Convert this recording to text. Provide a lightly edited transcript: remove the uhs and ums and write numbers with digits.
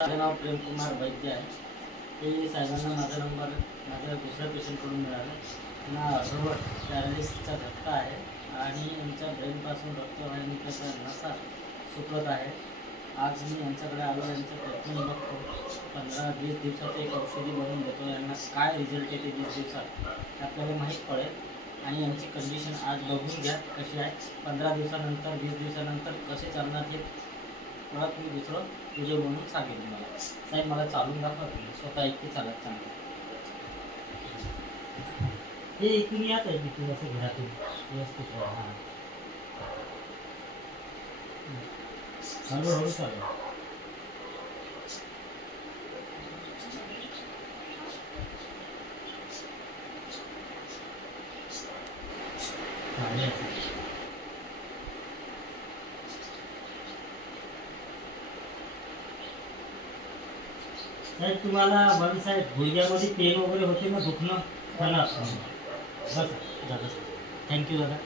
माझं नाव प्रेमकुमार वैद्य आहे. ते साहेबांना माझा नंबर माझ्या दुसऱ्या पेशंटकडून मिळाला. त्यांना अर्धवट पॅरालिसिसचा धक्का आहे आणि यांच्या ब्रेनपासून रक्तवाहिनीच्या नसा सुकत आहे. आज मी यांच्याकडे आलो, यांचं ट्रीटमेंट बघतो. 15-20 दिवसात एक औषधी बनवून देतो. यांना काय रिझल्ट येते 20 दिवसात आपल्याला माहीत पडेल. आणि यांची कंडिशन आज बघून घ्या कशी आहे. 15 दिवसानंतर 20 दिवसानंतर कसे चालणार हे परत मी दुसरं व्हिडिओ बनवून सांगेन तुम्हाला. साहेब मला चालून दाखवा, स्वतः इतकी चालत चांगलं. हे इथून याच आहे तिथून असं घरातून व्यवस्थित राहा. हळूहळू चालू. साहेब तुम्हाला बन साहेब गुडघ्यामध्ये पेन वगैरे होते ना, दुखणं झालं असतं. बस झालं. थँक्यू दादा.